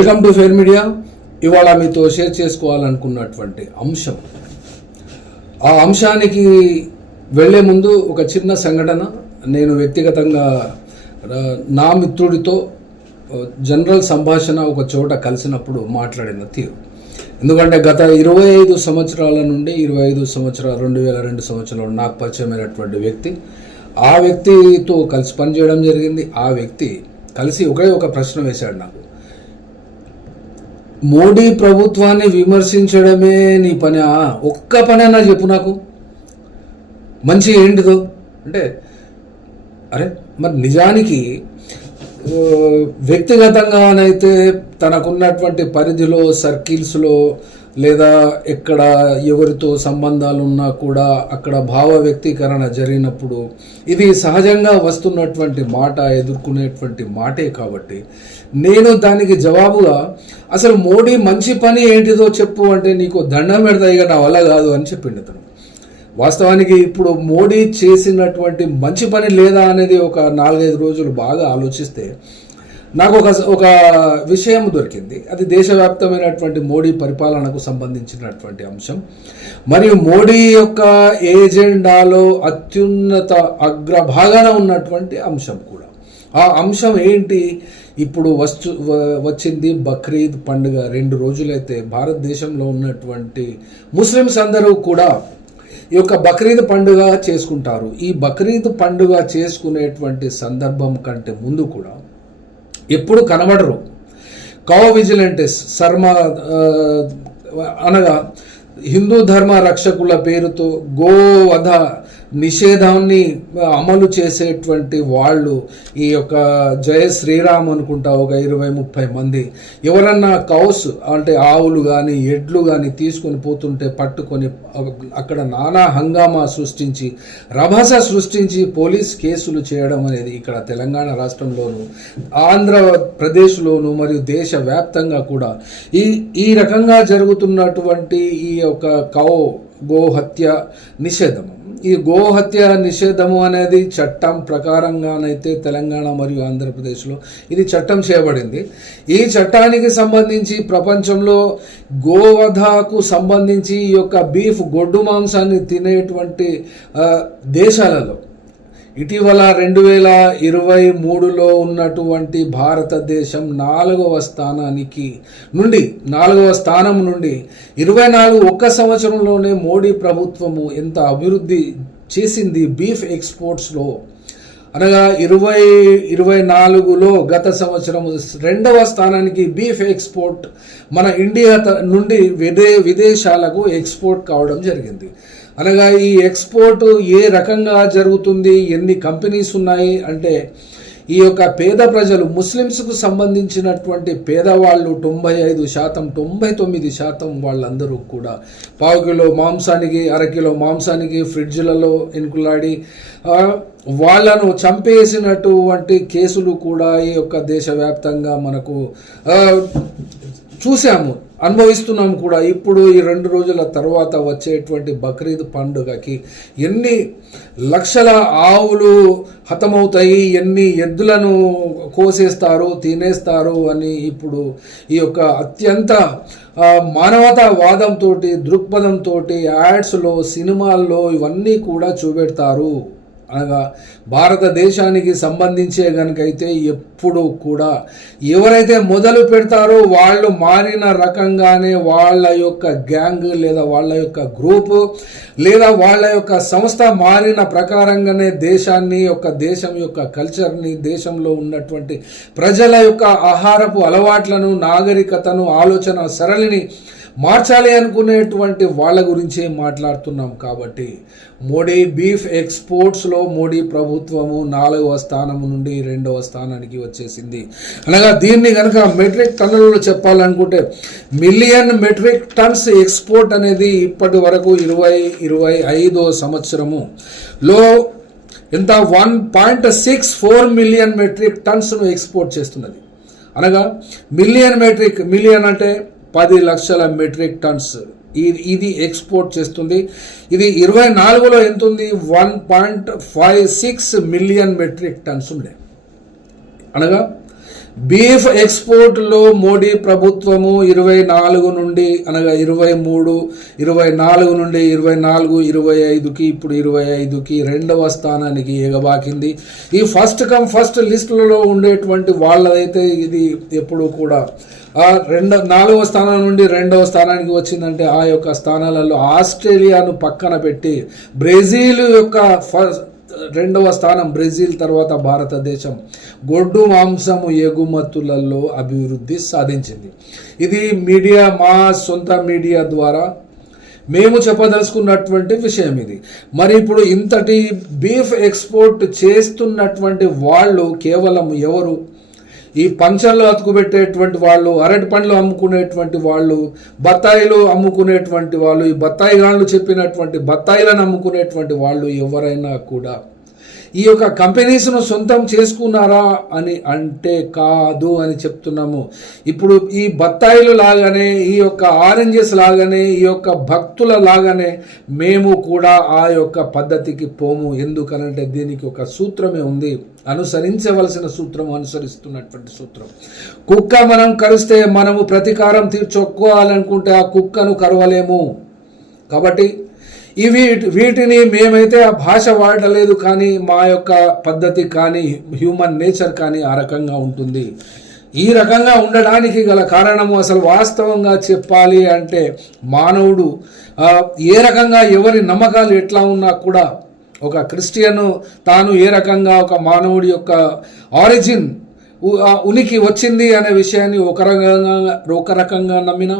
Welcome to fair media. ఇవాళ మీతో share చేసుకోవాలనుకున్నటువంటి అంశం, ఆ అంశానికి వెళ్లే ముందు ఒక చిన్న సంఘటన. నేను వ్యక్తిగతంగా నా మిత్రుడితో జనరల్ సంభాషణ ఒక చోట కలిసినప్పుడు మాట్లాడిన తీరు. ఎందుకంటే గత 25 సంవత్సరాల నుండి 2002 సంవత్సరాలు నాకు పరిచయమైనటువంటి వ్యక్తి. ఆ వ్యక్తితో కలిసి పనిచేయడం జరిగింది. ఆ వ్యక్తి కలిసి ఒకే ఒక ప్రశ్న వేశాడు నాకు. మోడీ ప్రభుత్వాన్ని విమర్శించడమే నీ పని, ఒక్క పనైనా చెప్పు నాకు, మంచి ఏంటిదో అంటే. అరే మరి నిజానికి వ్యక్తిగతంగానైతే తనకున్నటువంటి పరిధిలో, సర్కిల్స్లో, లేదా ఎక్కడ ఎవరితో సంబంధాలు ఉన్నా కూడా అక్కడ భావ వ్యక్తీకరణ జరిగినప్పుడు ఇది సహజంగా వస్తున్నటువంటి మాట, ఎదుర్కొనేటువంటి మాటే. కాబట్టి నేను దానికి జవాబుగా అసలు మోడీ మంచి పని ఏంటిదో చెప్పు అంటే నీకు దండం పెడతా, ఇక నా వల్ల కాదు అని చెప్పిండు అతను. వాస్తవానికి ఇప్పుడు మోడీ చేసినటువంటి మంచి పని లేదా అనేది ఒక 4-5 రోజులు బాగా ఆలోచిస్తే నాకు ఒక విషయం దొరికింది. అది దేశవ్యాప్తమైనటువంటి మోడీ పరిపాలనకు సంబంధించినటువంటి అంశం, మరియు మోడీ యొక్క ఏజెండాలో అత్యున్నత అగ్రభాగాన ఉన్నటువంటి అంశం కూడా. ఆ అంశం ఏంటి? ఇప్పుడు వచ్చింది బక్రీద్ పండుగ. 2 రోజులైతే భారతదేశంలో ఉన్నటువంటి ముస్లిమ్స్ అందరూ కూడా ఈ యొక్క బక్రీద్ పండుగ చేసుకుంటారు. ఈ బక్రీద్ పండుగ చేసుకునేటువంటి సందర్భం కంటే ముందు కూడా ఎప్పుడు కనబడరు కౌ విజిలెంటెస్ అనగా హిందూ ధర్మ రక్షకుల పేరుతో గోవధ నిషేధాన్ని అమలు చేసేటువంటి వాళ్ళు ఈ యొక్క జయ శ్రీరామ్ అనుకుంటా ఒక 20-30 మంది ఎవరన్నా కౌస్ అంటే ఆవులు కానీ ఎడ్లు కానీ తీసుకొని పోతుంటే పట్టుకొని అక్కడ నానా హంగామా సృష్టించి, రభస సృష్టించి పోలీస్ కేసులు చేయడం అనేది ఇక్కడ తెలంగాణ రాష్ట్రంలోను, ఆంధ్రప్రదేశ్లోను మరియు దేశవ్యాప్తంగా కూడా ఈ రకంగా జరుగుతున్నటువంటి ఈ యొక్క గోహత్య నిషేధము. ఈ గోహత్య నిషేధము అనేది చట్టం ప్రకారంగానైతే తెలంగాణ మరియు ఆంధ్రప్రదేశ్లో ఇది చట్టం చేయబడింది. ఈ చట్టానికి సంబంధించి ప్రపంచంలో గోవధకు సంబంధించి ఈ యొక్క బీఫ్, గొడ్డు మాంసాన్ని తినేటువంటి దేశాలలో ఇటీవల 2023లో ఉన్నటువంటి భారతదేశం 4వ స్థానం నుండి 24 ఒక్క సంవత్సరంలోనే మోడీ ప్రభుత్వము ఎంత అభివృద్ధి చేసింది బీఫ్ ఎక్స్పోర్ట్స్లో. అనగా 2024లో గత సంవత్సరం 2వ స్థానానికి బీఫ్ ఎక్స్పోర్ట్ మన ఇండియా నుండి విదేశాలకు ఎక్స్పోర్ట్ కావడం జరిగింది. అనగా ఈ ఎక్స్పోర్ట్ ఏ రకంగా జరుగుతుంది, ఎన్ని కంపెనీస్ ఉన్నాయి అంటే ఈ యొక్క పేద ప్రజలు, ముస్లిమ్స్కు సంబంధించినటువంటి పేదవాళ్ళు 95%, 99% వాళ్ళందరూ కూడా పావు కిలో మాంసానికి, అరకిలో మాంసానికి ఫ్రిడ్జ్లలో ఎన్కులాడి వాళ్ళను చంపేసినటువంటి కేసులు కూడా ఈ యొక్క దేశవ్యాప్తంగా మనకు చూసాము, అనుభవిస్తున్నాం కూడా. ఇప్పుడు ఈ 2 రోజుల తర్వాత వచ్చేటువంటి బక్రీద్ పండుగకి ఎన్ని లక్షల ఆవులు హతమవుతాయి, ఎన్ని ఎద్దులను కోసేస్తారు, తినేస్తారు అని ఇప్పుడు ఈ యొక్క అత్యంత మానవతావాదంతో, దృక్పథంతో యాడ్స్లో, సినిమాల్లో ఇవన్నీ కూడా చూపెడతారు. అనగా భారతదేశానికి సంబంధించే కనుకైతే ఎప్పుడు కూడా ఎవరైతే మొదలు పెడతారో వాళ్ళు మారిన రకంగానే వాళ్ళ యొక్క గ్యాంగ్ లేదా వాళ్ళ యొక్క గ్రూప్ లేదా వాళ్ళ యొక్క సంస్థ మారిన ప్రకారంగానే దేశం యొక్క కల్చర్ని, దేశంలో ఉన్నటువంటి ప్రజల యొక్క ఆహారపు అలవాట్లను, నాగరికతను, ఆలోచన సరళిని మార్చాలి అనుకునేటువంటి వాళ్ళ గురించే మాట్లాడుతున్నాం. కాబట్టి మోడీ బీఫ్ ఎక్స్పోర్ట్స్లో మోడీ ప్రభుత్వము 4వ స్థానం నుండి 2వ స్థానానికి వచ్చేసింది. అనగా దీన్ని కనుక మెట్రిక్ టన్నులలో చెప్పాలనుకుంటే మిలియన్ మెట్రిక్ టన్స్ ఎక్స్పోర్ట్ అనేది ఇప్పటి వరకు 2025వ సంవత్సరములో ఎంత 1.64 మిలియన్ మెట్రిక్ టన్స్ను ఎక్స్పోర్ట్ చేస్తున్నది. అనగా మిలియన్ అంటే 10 లక్షల మెట్రిక్ టన్స్ ఇది ఎక్స్పోర్ట్ చేస్తుంది. ఇది 24లో ఎంత ఉంది? 1.56 మిలియన్ మెట్రిక్ టన్స్ ఉండే. అనగా బీఫ్ ఎక్స్పోర్ట్లో మోడీ ప్రభుత్వము 24 నుండి అనగా 23, 24 నుండి 24, 25కి ఇప్పుడు 25కి 2వ స్థానానికి ఎగబాకింది. ఈ ఫస్ట్ కమ్ ఫస్ట్ లిస్టులలో ఉండేటువంటి వాళ్ళదైతే ఇది ఎప్పుడు కూడా 4వ స్థానం నుండి 2వ స్థానానికి వచ్చిందంటే ఆ యొక్క స్థానాలలో ఆస్ట్రేలియాను పక్కన పెట్టి బ్రెజిల్ యొక్క 2వ స్థానం, బ్రెజిల్ తర్వాత భారతదేశం గొడ్డు మాంసము ఎగుమతులలో అభివృద్ధి సాధించింది. ఇది మీడియా, మా సొంత మీడియా ద్వారా మేము చెప్పదలుచుకున్నటువంటి విషయం ఇది. మరి ఇప్పుడు ఇంతటి బీఫ్ ఎక్స్పోర్ట్ చేస్తున్నటువంటి వాళ్ళు కేవలం ఎవరు? ఈ పంచర్లు అతుకుబెట్టేటువంటి వాళ్ళు, అరటి పండ్లు అమ్ముకునేటువంటి వాళ్ళు, బత్తాయిలు అమ్ముకునేటువంటి వాళ్ళు, ఈ బత్తాయిగాళ్ళు చెప్పినటువంటి బత్తాయిలను అమ్ముకునేటువంటి వాళ్ళు ఎవరైనా కూడా ఈ యొక్క కంపెనీస్ను సొంతం చేసుకున్నారా అని అంటే కాదు అని చెప్తున్నాము. ఇప్పుడు ఈ బత్తాయిలు లాగానే, ఈ యొక్క ఆరెంజెస్ లాగానే, ఈ యొక్క భక్తుల లాగానే మేము కూడా ఆ యొక్క పద్ధతికి పోము. ఎందుకనంటే దీనికి ఒక సూత్రమే ఉంది, అనుసరించవలసిన సూత్రం, అనుసరిస్తున్నటువంటి సూత్రం. కుక్క మనం కరిస్తే మనము ప్రతీకారం తీర్చుకోవాలనుకుంటే ఆ కుక్కను కరవలేము. కాబట్టి వీటిని మేమైతే ఆ భాష వాడలేదు, కానీ మా యొక్క పద్ధతి కానీ హ్యూమన్ నేచర్ కానీ ఆ రకంగా ఉంటుంది. ఈ రకంగా ఉండడానికి గల కారణము అసలు వాస్తవంగా చెప్పాలి అంటే మానవుడు ఏ రకంగా ఎవరి నమ్మకాలు ఎట్లా ఉన్నా కూడా ఒక క్రిస్టియన్ తాను ఏ రకంగా ఒక మానవుడి యొక్క ఆరిజిన్ ఉనికి వచ్చింది అనే విషయాన్ని ఒక రకంగా నమ్మినా,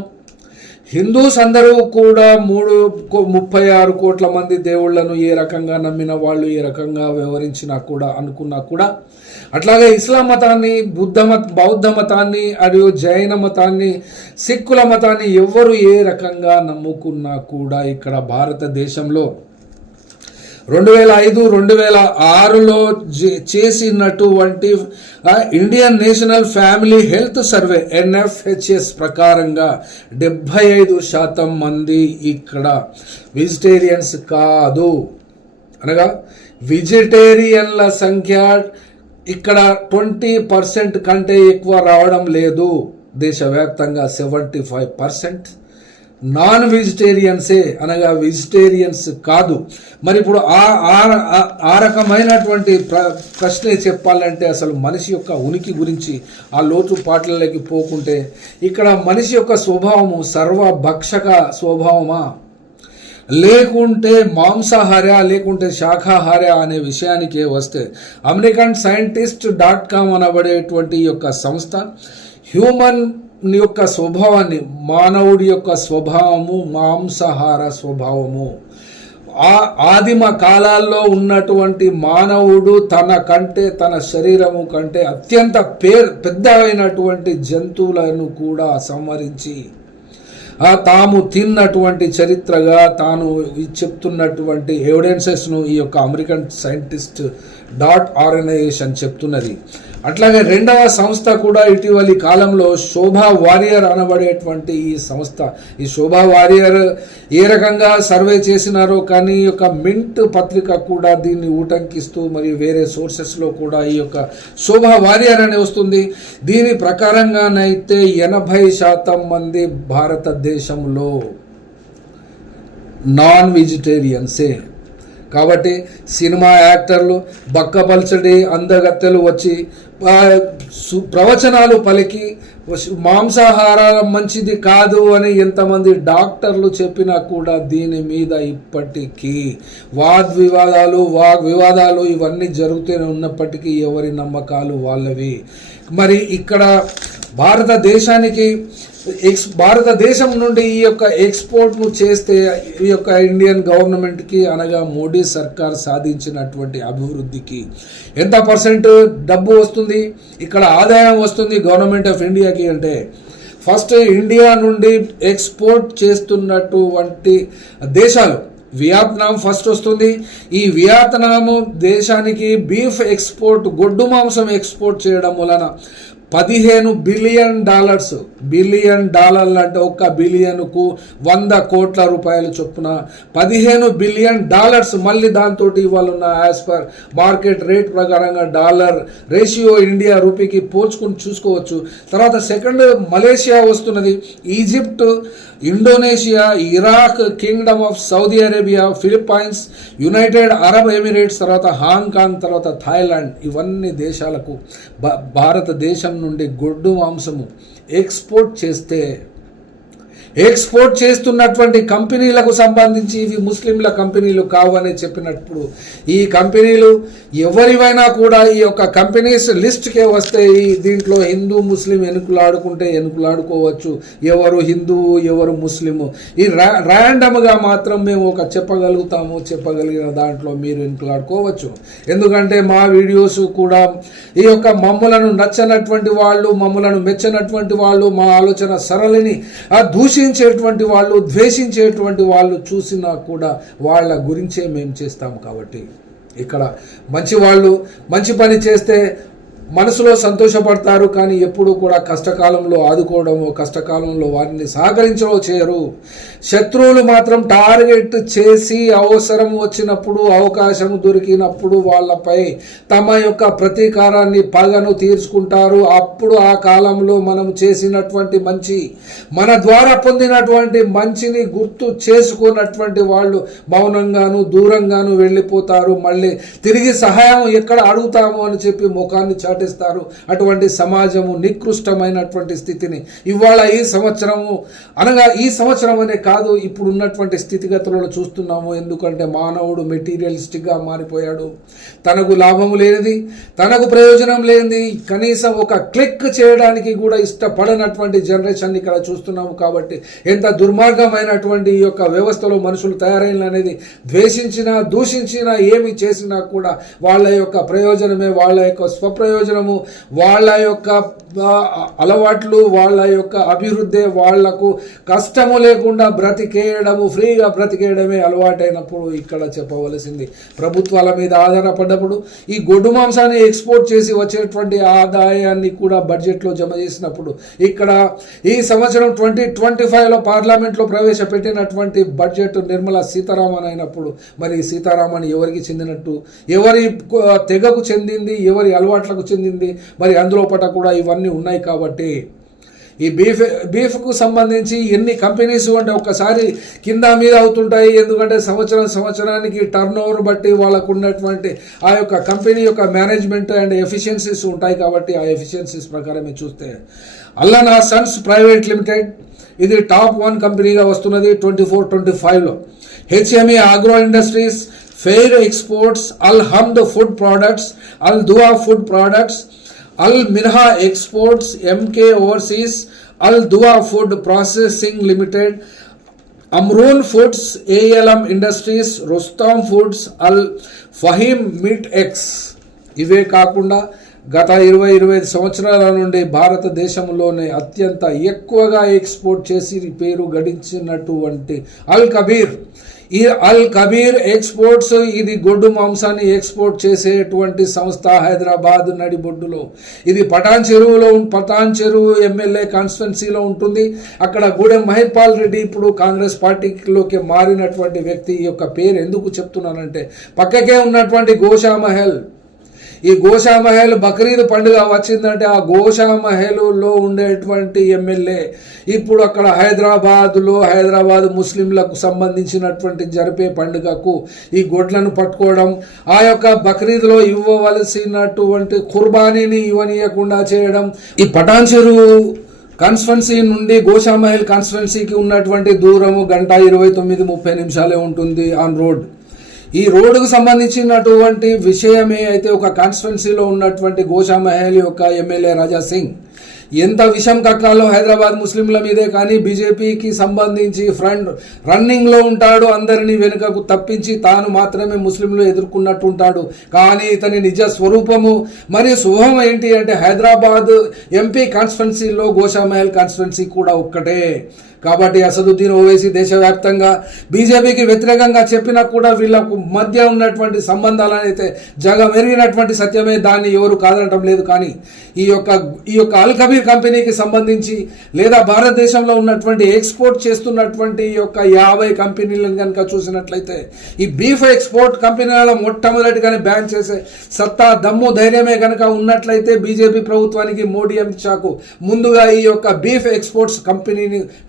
హిందూస్ అందరూ కూడా 36 కోట్ల మంది దేవుళ్లను ఏ రకంగా నమ్మిన వాళ్ళు, ఏ రకంగా వ్యవహరించినా కూడా అనుకున్నా కూడా, అట్లాగే ఇస్లాం మతాన్ని, బౌద్ధ మతాన్ని, మరియు జైన మతాన్ని, సిక్కుల మతాన్ని ఎవరు ఏ రకంగా నమ్ముకున్నా కూడా ఇక్కడ భారతదేశంలో 2005, 2006లో చేసినటువంటి Indian national family health survey NFHS ప్రకారంగా 75% మంది ఇక్కడ వెజిటేరియన్స్ కాదు. అనగా వెజిటేరియన్ల సంఖ్య ఇక్కడ 20% కంటే ఎక్కువ రావడం లేదు. దేశవ్యాప్తంగా 75% నాన్ వెజిటేరియన్సే, అనగా వెజిటేరియన్స్ కాదు. మరి ఇప్పుడు ఆ రకమైనటువంటి ప్రశ్న చెప్పాలంటే అసలు మనిషి యొక్క ఉనికి గురించి ఆ లోతు పాటలలోకి పోకుంటే ఇక్కడ మనిషి యొక్క స్వభావము సర్వభక్షక స్వభావమా, లేకుంటే మాంసాహార్య, లేకుంటే శాఖాహార్య అనే విషయానికే వస్తే americanscientist.com అనబడేటువంటి యొక్క సంస్థ హ్యూమన్ యొక్క స్వభావాన్ని, మానవుడి యొక్క స్వభావము మాంసాహార స్వభావము, ఆదిమ కాలాల్లో ఉన్నటువంటి మానవుడు తన శరీరము కంటే అత్యంత పెద్దవైనటువంటి జంతువులను కూడా సంహరించి తాము తిన్నటువంటి చరిత్రగా తాను చెప్తున్నటువంటి ఎవిడెన్సెస్ను ఈ యొక్క americanscientist.org చెప్తున్నది. అట్లాగే 2వ సంస్థ కూడా ఇటీవలి కాలంలో శోభా వారియర్ అనబడేటువంటి ఈ సంస్థ, ఈ శోభా వారియర్ ఏ రకంగా సర్వే చేసినారో కానీ ఈ యొక్క మింట్ పత్రిక కూడా దీన్ని ఉటంకిస్తూ మరియు వేరే సోర్సెస్లో కూడా ఈ యొక్క శోభా వారియర్ అని వస్తుంది. దీని ప్రకారంగానైతే 80% మంది భారతదేశంలో నాన్ వెజిటేరియన్సే. కాబట్టి సినిమా యాక్టర్లు బక్కపల్చడి అందగత్తెలు వచ్చి ప్రవచనాలు పలికి మాంసాహారం మంచిది కాదు అని ఎంతమంది డాక్టర్లు చెప్పినా కూడా దీని మీద ఇప్పటికీ వాగ్వివాదాలు ఇవన్నీ జరుగుతూనే ఉన్నప్పటికీ ఎవరి నమ్మకాలు వాళ్ళవి. మరి ఇక్కడ భారతదేశం నుండి ఈ యొక్క ఎక్స్పోర్ట్ను చేస్తే ఈ యొక్క ఇండియన్ గవర్నమెంట్కి, అనగా మోడీ సర్కార్ సాధించినటువంటి అభివృద్ధికి ఎంత % డబ్బు వస్తుంది, ఇక్కడ ఆదాయం వస్తుంది గవర్నమెంట్ ఆఫ్ ఇండియాకి అంటే, ఫస్ట్ ఇండియా నుండి ఎక్స్పోర్ట్ చేస్తున్నటువంటి దేశాలు వియత్నాం ఫస్ట్ వస్తుంది. ఈ వియత్నాము దేశానికి బీఫ్ ఎక్స్పోర్ట్, గొడ్డు మాంసం ఎక్స్పోర్ట్ చేయడం వలన $15 బిలియన్ అంటే ఒక్క బిలియన్కు 100 కోట్ల రూపాయలు చొప్పున $15 బిలియన్. మళ్ళీ దాంతో ఇవాళ ఉన్న యాజ్ పర్ మార్కెట్ రేట్ ప్రకారంగా డాలర్ రేషియో ఇండియా రూపీకి పోల్చుకుని చూసుకోవచ్చు. తర్వాత సెకండ్ మలేషియా వస్తున్నది, Egypt, Indonesia, Iraq, Kingdom of Saudi Arabia, Philippines, United Arab Emirates, తర్వాత హాంకాంగ్, తర్వాత థాయిలాండ్. ఇవన్నీ దేశాలకు భారతదేశం నుండి గొడ్డు మాంసము ఎక్స్పోర్ట్ చేస్తున్నటువంటి కంపెనీలకు సంబంధించి ఇవి ముస్లింల కంపెనీలు కావని చెప్పినప్పుడు ఈ కంపెనీలు ఎవరివైనా కూడా ఈ యొక్క కంపెనీస్ లిస్ట్కే వస్తే దీంట్లో హిందూ ముస్లిం ఎన్నుకులాడుకోవచ్చు, ఎవరు హిందువు ఎవరు ముస్లిము. ఈ ర్యాండమ్గా మాత్రం మేము చెప్పగలిగిన దాంట్లో మీరు ఎన్నుకులాడుకోవచ్చు. ఎందుకంటే మా వీడియోస్ కూడా ఈ యొక్క మమ్మలను నచ్చనటువంటి వాళ్ళు, మమ్మలను మెచ్చనటువంటి వాళ్ళు, మా ఆలోచన సరళిని దూషించేటువంటి వాళ్ళు, ద్వేషించేటువంటి వాళ్ళు చూసినా కూడా వాళ్ళ గురించే మేము చేస్తాము. కాబట్టి ఇక్కడ మంచి వాళ్ళు మంచి పని చేస్తే మనసులో సంతోషపడతారు, కానీ ఎప్పుడూ కూడా కష్టకాలంలో ఆదుకోవడము, కష్టకాలంలో వారిని సహకరించడో చేయరు. శత్రువులు మాత్రం టార్గెట్ చేసి అవసరం వచ్చినప్పుడు, అవకాశం దొరికినప్పుడు వాళ్ళపై తమ యొక్క ప్రతీకారాన్ని, పగను తీర్చుకుంటారు. అప్పుడు ఆ కాలంలో మనం చేసినటువంటి మంచి, మన ద్వారా పొందినటువంటి మంచిని గుర్తు చేసుకున్నటువంటి వాళ్ళు మౌనంగాను దూరంగాను వెళ్ళిపోతారు. మళ్ళీ తిరిగి సహాయం ఎక్కడ అడుగుతాము అని చెప్పి ముఖాన్ని చాటేస్తారు. అటువంటి సమాజము నికృష్టమైనటువంటి స్థితిని ఇవాళ ఈ సంవత్సరము ఈ సంవత్సరం అనే కాదు, ఇప్పుడు ఉన్నటువంటి స్థితిగతులలో చూస్తున్నాము. ఎందుకంటే మానవుడు మెటీరియలిస్టిక్గా మారిపోయాడు. తనకు లాభము లేనిది, తనకు ప్రయోజనం లేనిది, కనీసం ఒక క్లిక్ చేయడానికి కూడా ఇష్టపడనటువంటి జనరేషన్ ఇక్కడ చూస్తున్నాము. కాబట్టి ఎంత దుర్మార్గమైనటువంటి ఈ యొక్క వ్యవస్థలో మనుషులు తయారైన అనేది ద్వేషించినా, దూషించినా, ఏమి చేసినా కూడా వాళ్ళ యొక్క ప్రయోజనమే, వాళ్ళ యొక్క స్వప్రయోజనము, వాళ్ళ యొక్క అలవాట్లు, వాళ్ళ యొక్క అభివృద్ధి, వాళ్లకు కష్టము లేకుండా బ్రతికేయడము, ఫ్రీగా బ్రతికేయడమే అలవాటైనప్పుడు ఇక్కడ చెప్పవలసింది ప్రభుత్వాల మీద ఆధారపడ్డప్పుడు ఈ గొడ్డు మాంసాన్ని ఎక్స్పోర్ట్ చేసి వచ్చేటువంటి ఆదాయాన్ని కూడా బడ్జెట్లో జమ చేసినప్పుడు ఇక్కడ ఈ సంవత్సరం 2025లో పార్లమెంట్లో ప్రవేశపెట్టినటువంటి బడ్జెట్ నిర్మలా సీతారామన్ అయినప్పుడు మరి సీతారామన్ ఎవరికి చెందినట్టు, ఎవరి తెగకు చెందింది, ఎవరి అలవాట్లకు చెందింది, మరి అందులో పట కూడా ఇవన్నీ ఉన్నాయి. కాబట్టి ఈ బీఫ్కు సంబంధించి ఎన్ని కంపెనీస్ అంటే ఒక్కసారి కింద మీద అవుతుంటాయి. ఎందుకంటే సంవత్సరానికి టర్న్ ఓవర్ బట్టి వాళ్ళకు ఉన్నటువంటి ఆ యొక్క కంపెనీ యొక్క మేనేజ్మెంట్ అండ్ ఎఫిషియన్సీస్ ఉంటాయి. కాబట్టి ఆ ఎఫిషియన్సీస్ ప్రకారమే చూస్తే అల్లానా సన్స్ ప్రైవేట్ లిమిటెడ్ ఇది టాప్ 1 కంపెనీగా వస్తున్నది 24-25లో. HME agro industries, fair exports, Al Hamd food products, Al Dua food products, Al Minha exports, MK overseas, Al Dua food processing limited, Amroon foods, ALM industries, Rustam foods, Al Faheem meat ex. ఇవే కాకుండా గత 20-25 సంవత్సరాల నుండి భారతదేశంలోనే అత్యంత ఎక్కువగా ఎక్స్పోర్ట్ చేసి పేరు గడించినటువంటి అల్ కబీర్ ఎక్స్పోర్ట్స్, ఇది గొడ్డు మాంసాన్ని ఎక్స్పోర్ట్ చేసేటువంటి సంస్థ హైదరాబాద్ నడిబొడ్డులో. ఇది పటాన్ చెరువు ఎమ్మెల్యే కాన్స్టిట్యున్సీలో ఉంటుంది. అక్కడ గూడెం మహిపాల్ రెడ్డి ఇప్పుడు కాంగ్రెస్ పార్టీలోకి మారినటువంటి వ్యక్తి. ఈ యొక్క పేరు ఎందుకు చెప్తున్నానంటే పక్కకే ఉన్నటువంటి గోషామహల్, ఈ గోషామహల్ బక్రీద్ పండుగ వచ్చిందంటే ఆ గోషామహల్లో ఉండేటువంటి ఎమ్మెల్యే ఇప్పుడు అక్కడ హైదరాబాద్ ముస్లింలకు సంబంధించినటువంటి జరిపే పండుగకు ఈ గొడ్లను పట్టుకోవడం, ఆ యొక్క బక్రీద్లో ఇవ్వవలసినటువంటి కుర్బానీని ఇవ్వనీయకుండా చేయడం. ఈ పటాన్ చెరువు కాన్స్టిట్యున్సీ నుండి గోషామహల్ కాన్స్టిట్యున్సీకి ఉన్నటువంటి దూరము 1:29-30 ఉంటుంది ఆన్ రోడ్. ఈ రోడ్డుకు సంబంధించినటువంటి విషయమే అయితే ఒక కాన్స్టిట్యున్సీలో ఉన్నటువంటి గోషామహల్ యొక్క ఎమ్మెల్యే రాజా సింగ్ ఎంత విషం కక్కాలో హైదరాబాద్ ముస్లింల మీదే, కానీ బీజేపీకి సంబంధించి రన్నింగ్లో ఉంటాడు. అందరినీ వెనుకకు తప్పించి తాను మాత్రమే ముస్లింలు ఎదుర్కొన్నట్టు ఉంటాడు. కానీ ఇతని నిజ స్వరూపము మరియు శుభం ఏంటి అంటే హైదరాబాద్ ఎంపీ కాన్స్టిట్యున్సీలో గోషామహల్ కాన్స్టిట్యున్సీ కూడా ఒక్కటే. కాబట్టి అసదుద్దీన్ ఓవైసీ దేశవ్యాప్తంగా బీజేపీకి వ్యతిరేకంగా చెప్పినా కూడా వీళ్ళకు మధ్య ఉన్నటువంటి సంబంధాలను అయితే జగమెరిగినటువంటి సత్యమే, దాన్ని ఎవరు కాదనటం లేదు. కానీ ఈ యొక్క అల్ కబీర్ కంపెనీకి సంబంధించి లేదా భారతదేశంలో ఉన్నటువంటి ఎక్స్పోర్ట్ చేస్తున్నటువంటి ఈ యొక్క 50 కంపెనీలను కనుక చూసినట్లయితే ఈ బీఫ్ ఎక్స్పోర్ట్ కంపెనీలలో మొట్టమొదటిగానే బ్యాన్ చేసే సత్తా దమ్ము ధైర్యమే కనుక ఉన్నట్లయితే బీజేపీ ప్రభుత్వానికి, మోడీ అమిత్ షాకు ముందుగా ఈ యొక్క బీఫ్ ఎక్స్పోర్ట్స్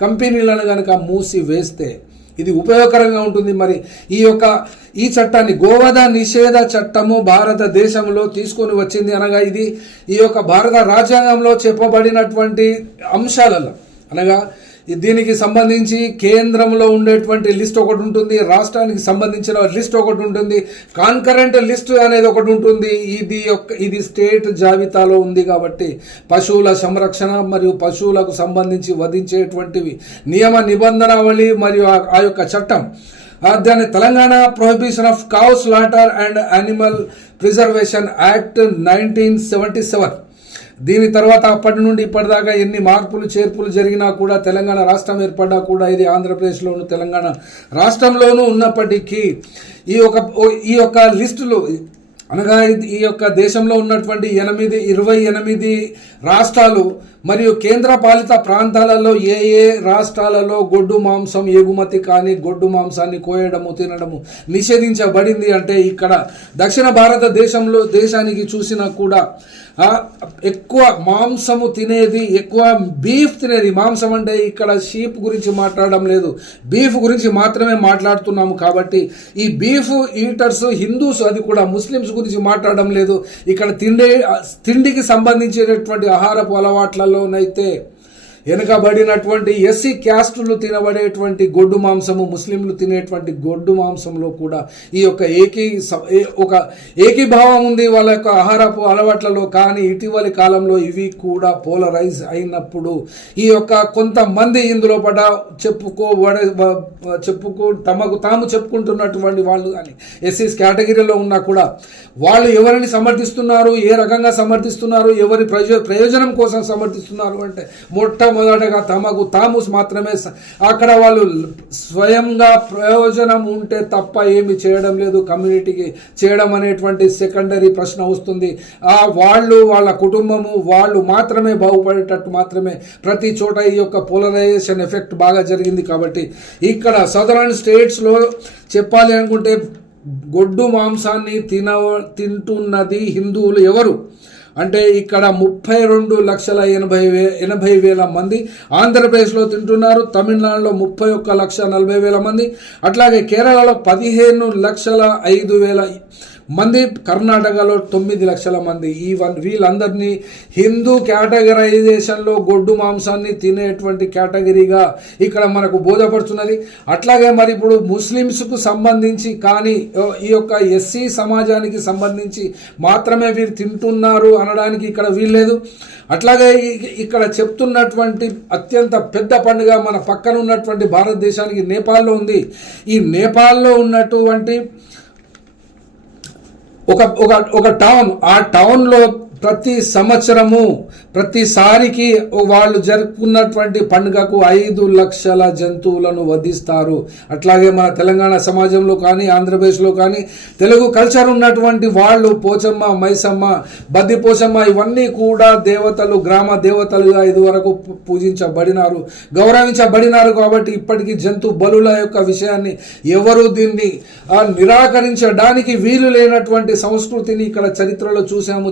కంపెనీలను కనుక మూసి వేస్తే ఇది ఉపయోగకరంగా ఉంటుంది. మరి ఈ చట్టాన్ని గోవధ నిషేధ చట్టము భారతదేశంలో తీసుకొని వచ్చింది అనగా ఇది ఈ యొక్క భారత రాజ్యాంగంలో చెప్పబడినటువంటి అంశాలలో అనగా దీనికి సంబంధించి కేంద్రంలో ఉండేటువంటి లిస్ట్ ఒకటి ఉంటుంది, రాష్ట్రానికి సంబంధించిన లిస్ట్ ఒకటి ఉంటుంది, కాన్కరెంట్ లిస్ట్ అనేది ఒకటి ఉంటుంది. ఇది స్టేట్ జాబితాలో ఉంది. కాబట్టి పశువుల సంరక్షణ మరియు పశువులకు సంబంధించి వధించేటువంటివి నియమ నిబంధనావళి మరియు ఆ యొక్క చట్టం, దాని Telangana prohibition of cow slaughter and animal preservation act 1977. దీని తర్వాత అప్పటి నుండి ఇప్పటిదాకా ఎన్ని మార్పులు చేర్పులు జరిగినా కూడా, తెలంగాణ రాష్ట్రం ఏర్పడ్డా కూడా ఇది ఆంధ్రప్రదేశ్లోను తెలంగాణ రాష్ట్రంలోనూ ఉన్నప్పటికీ ఈ యొక్క లిస్టులో అనగా ఈ యొక్క దేశంలో ఉన్నటువంటి 28 రాష్ట్రాలు మరియు కేంద్ర పాలిత ప్రాంతాలలో ఏ రాష్ట్రాలలో గొడ్డు మాంసం ఎగుమతి కానీ గొడ్డు మాంసాన్ని కోయడము తినడము నిషేధించబడింది అంటే ఇక్కడ దక్షిణ దేశానికి చూసినా కూడా ఎక్కువ మాంసము తినేది, ఎక్కువ బీఫ్ తినేది. మాంసం అంటే ఇక్కడ షీప్ గురించి మాట్లాడడం లేదు, బీఫ్ గురించి మాత్రమే మాట్లాడుతున్నాము. కాబట్టి ఈ బీఫ్ ఈటర్స్ హిందూస్, అది కూడా ముస్లిమ్స్ గురించి మాట్లాడడం లేదు. ఇక్కడ తిండికి సంబంధించినటువంటి ఆహారపు అలవాట్లలోనైతే వెనుకబడినటువంటి ఎస్సీ క్యాస్టులు తినబడేటువంటి గొడ్డు మాంసము, ముస్లింలు తినేటువంటి గొడ్డు మాంసంలో కూడా ఈ యొక్క ఏకీభావం ఉంది వాళ్ళ యొక్క ఆహారపు అలవాట్లలో. కానీ ఇటీవలి కాలంలో ఇవి కూడా పోలరైజ్ అయినప్పుడు ఈ యొక్క కొంతమంది ఇందులో తమకు తాము చెప్పుకుంటున్నటువంటి వాళ్ళు కానీ ఎస్సీస్ కేటగిరీలో ఉన్నా కూడా వాళ్ళు ఎవరిని సమర్థిస్తున్నారు, ఏ రకంగా సమర్థిస్తున్నారు, ఎవరి ప్రయోజనం కోసం సమర్థిస్తున్నారు అంటే మొట్టమొదటగా తమకు తాము మాత్రమే. అక్కడ వాళ్ళు స్వయంగా ప్రయోజనం ఉంటే తప్ప ఏమి చేయడం లేదు, కమ్యూనిటీకి చేయడం అనేటువంటి సెకండరీ ప్రశ్న వస్తుంది. వాళ్ళ కుటుంబము వాళ్ళు మాత్రమే బాగుపడేటట్టు మాత్రమే ప్రతి చోట ఈ యొక్క పోలరైజేషన్ ఎఫెక్ట్ బాగా జరిగింది. కాబట్టి ఇక్కడ సదరన్ స్టేట్స్లో చెప్పాలి అనుకుంటే గొడ్డు మాంసాన్ని తింటున్నది హిందువులు ఎవరు అంటే ఇక్కడ 32,80,000 మంది ఆంధ్రప్రదేశ్లో తింటున్నారు, తమిళనాడులో 31,40,000 మంది, అట్లాగే కేరళలో 15,05,000 మంది, కర్ణాటకలో 9 లక్షల మంది. వీళ్ళందరినీ హిందూ కేటగరైజేషన్లో గొడ్డు మాంసాన్ని తినేటువంటి కేటగిరీగా ఇక్కడ మనకు బోధపడుతున్నది. అట్లాగే మరి ఇప్పుడు ముస్లిమ్స్కు సంబంధించి కానీ ఈ యొక్క ఎస్సీ సమాజానికి సంబంధించి మాత్రమే వీరు తింటున్నారు అనడానికి ఇక్కడ వీల్లేదు. అట్లాగే ఇక్కడ చెప్తున్నటువంటి అత్యంత పెద్ద పండుగ మన పక్కన ఉన్నటువంటి భారతదేశానికి నేపాల్లో ఉంది. ఈ నేపాల్లో ఉన్నటువంటి ఒక టౌన్, ఆ టౌన్లో ప్రతి సంవత్సరము ప్రతిసారికి వాళ్ళు జరుపుకున్నటువంటి పండుగకు 5 లక్షల జంతువులను వధిస్తారు. అట్లాగే మన తెలంగాణ సమాజంలో కానీ ఆంధ్రప్రదేశ్లో కానీ తెలుగు కల్చర్ ఉన్నటువంటి వాళ్ళు పోచమ్మ, మైసమ్మ, బద్ది పోచమ్మ ఇవన్నీ కూడా దేవతలు, గ్రామ దేవతలుగా ఇదివరకు పూజించబడినారు, గౌరవించబడినారు. కాబట్టి ఇప్పటికీ జంతు బలుల యొక్క విషయాన్ని ఎవరు దీన్ని నిరాకరించడానికి వీలు లేనటువంటి సంస్కృతిని ఇక్కడ చరిత్రలో చూసాము,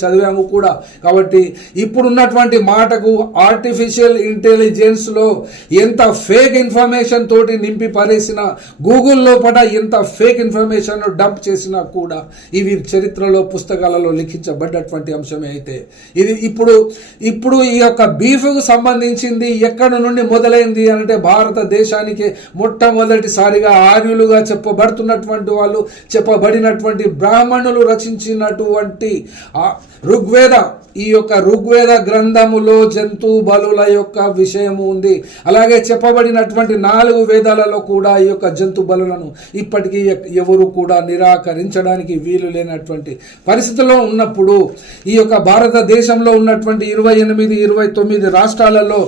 చదివాము కూడా. కాబట్టి ఇప్పుడున్నటువంటి మాటకు ఆర్టిఫిషియల్ ఇంటెలిజెన్స్లో ఎంత ఫేక్ ఇన్ఫర్మేషన్ తోటి నింపి పరేసిన, గూగుల్లో ఎంత ఫేక్ ఇన్ఫర్మేషన్ డంప్ చేసినా కూడా ఇవి చరిత్రలో పుస్తకాలలో లిఖించబడ్డటువంటి అంశమే. అయితే ఇది ఇప్పుడు ఈ యొక్క బీఫ్కు సంబంధించింది ఎక్కడి నుండి మొదలైంది అంటే భారతదేశానికి మొట్టమొదటిసారిగా ఆర్యులుగా చెప్పబడినటువంటి బ్రాహ్మణులు రచించినటువంటి ఈ యొక్క ఋగ్వేద గ్రంథములో జంతు బలుల యొక్క విషయము ఉంది. అలాగే చెప్పబడినటువంటి 4 వేదాలలో కూడా ఈ యొక్క జంతు బలులను ఇప్పటికీ ఎవరు కూడా నిరాకరించడానికి వీలు లేనటువంటి పరిస్థితిలో ఉన్నప్పుడు ఈ యొక్క భారతదేశంలో ఉన్నటువంటి 28-29 రాష్ట్రాలలో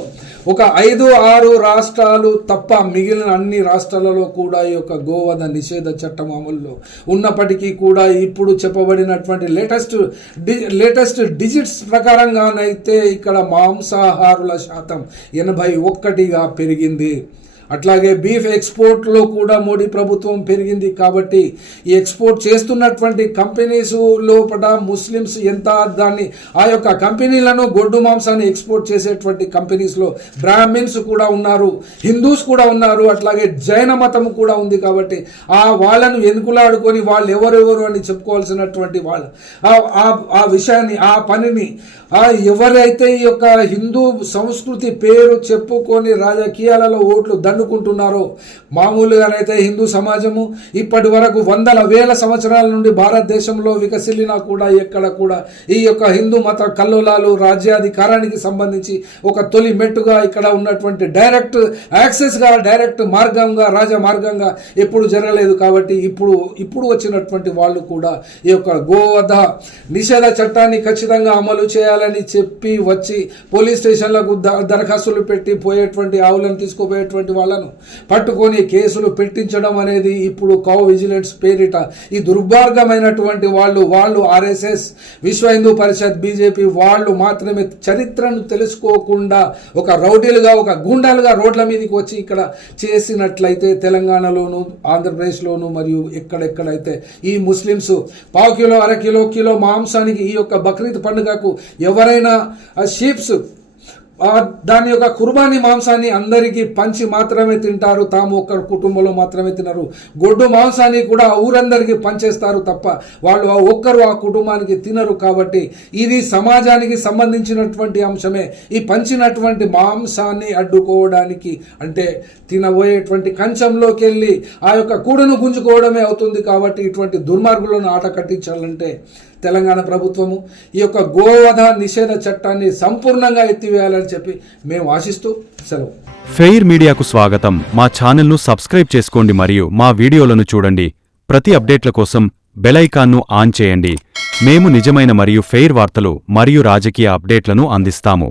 ఒక 5-6 రాష్ట్రాలు తప్ప మిగిలిన అన్ని రాష్ట్రాలలో కూడా ఈ యొక్క గోవధ నిషేధ చట్టం అమల్లో ఉన్నప్పటికీ కూడా ఇప్పుడు చెప్పబడినటువంటి లేటెస్ట్ డిజిట్స్ ప్రకారంగానైతే ఇక్కడ మాంసాహారుల శాతం 81గా పెరిగింది. అట్లాగే బీఫ్ ఎక్స్పోర్ట్లో కూడా మోడీ ప్రభుత్వం పెరిగింది. కాబట్టి ఈ ఎక్స్పోర్ట్ చేస్తున్నటువంటి కంపెనీస్ లోపల ముస్లిమ్స్ ఎంత దాన్ని ఆ యొక్క కంపెనీలను గొడ్డు మాంసాన్ని ఎక్స్పోర్ట్ చేసేటువంటి కంపెనీస్లో బ్రాహ్మిన్స్ కూడా ఉన్నారు, హిందూస్ కూడా ఉన్నారు, అట్లాగే జైన మతం కూడా ఉంది. కాబట్టి వాళ్ళను వెనుకలాడుకొని వాళ్ళు ఎవరెవరు అని చెప్పుకోవాల్సినటువంటి వాళ్ళు ఆ విషయాన్ని ఆ పనిని ఎవరైతే ఈ యొక్క హిందూ సంస్కృతి పేరు చెప్పుకొని రాజకీయాలలో ఓట్లు దండుకుంటున్నారో, మామూలుగానైతే హిందూ సమాజము ఇప్పటి వరకు వందల వేల సంవత్సరాల నుండి భారతదేశంలో వికసిల్లినా కూడా ఎక్కడ కూడా ఈ యొక్క హిందూ మత కల్లోలాలు రాజ్యాధికారానికి సంబంధించి ఒక తొలి మెట్టుగా ఇక్కడ ఉన్నటువంటి డైరెక్ట్ యాక్సెస్గా డైరెక్ట్ మార్గంగా రాజమార్గంగా ఎప్పుడు జరగలేదు. కాబట్టి ఇప్పుడు వచ్చినటువంటి వాళ్ళు కూడా ఈ యొక్క గోవధ నిషేధ చట్టాన్ని ఖచ్చితంగా అమలు చేయాలని చెప్పి వచ్చి పోలీస్ స్టేషన్లకు దరఖాస్తులు పెట్టి పోయేటువంటి ఆవులను తీసుకుపోయేటువంటి వాళ్ళను పట్టుకొని కేసులు పెట్టించడం అనేది ఇప్పుడు కౌ విజిలెన్స్ పేరిట ఈ దుర్మార్గమైనటువంటి వాళ్ళు ఆర్ఎస్ఎస్, విశ్వ హిందూ పరిషత్, బీజేపీ వాళ్ళు మాత్రమే చరిత్రను తెలుసుకోకుండా ఒక రౌడీలుగా ఒక గూండాలుగా రోడ్ల మీదకి వచ్చి ఇక్కడ చేసినట్లయితే తెలంగాణలోను ఆంధ్రప్రదేశ్లోను మరియు ఎక్కడెక్కడైతే ఈ ముస్లిమ్స్ పావు కిలో కిలో మాంసానికి ఈ యొక్క బక్రీద్ పండుగకు ఎవరైనా షీప్స్ దాని యొక్క కుర్బానీ మాంసాన్ని అందరికీ పంచి మాత్రమే తింటారు, తాము ఒక్క కుటుంబంలో మాత్రమే తినరు. గొడ్డు మాంసాన్ని కూడా ఊరందరికీ పంచేస్తారు తప్ప వాళ్ళు ఒక్కరు ఆ కుటుంబానికి తినరు. కాబట్టి ఇది సమాజానికి సంబంధించినటువంటి అంశమే. ఈ పంచినటువంటి మాంసాన్ని అడ్డుకోవడానికి అంటే తినబోయేటువంటి కంచంలోకి వెళ్ళి ఆ యొక్క కూడను గుంజుకోవడమే అవుతుంది. కాబట్టి ఇటువంటి దుర్మార్గులను ఆట కట్టించాలంటే తెలంగాణ ప్రభుత్వము ఈ యొక్క గోవధ నిషేధ చట్టాన్ని సంపూర్ణంగా ఎత్తివేయాలని చెప్పి మేము ఆశిస్తూ సెలవు. ఫెయిర్ మీడియాకు స్వాగతం. మా ఛానల్ను సబ్స్క్రైబ్ చేసుకోండి మరియు మా వీడియోలను చూడండి. ప్రతి అప్డేట్ల కోసం బెల్ ఐకాన్ను ఆన్ చేయండి. మేము నిజమైన మరియు ఫెయిర్ వార్తలు మరియు రాజకీయ అప్డేట్లను అందిస్తాము.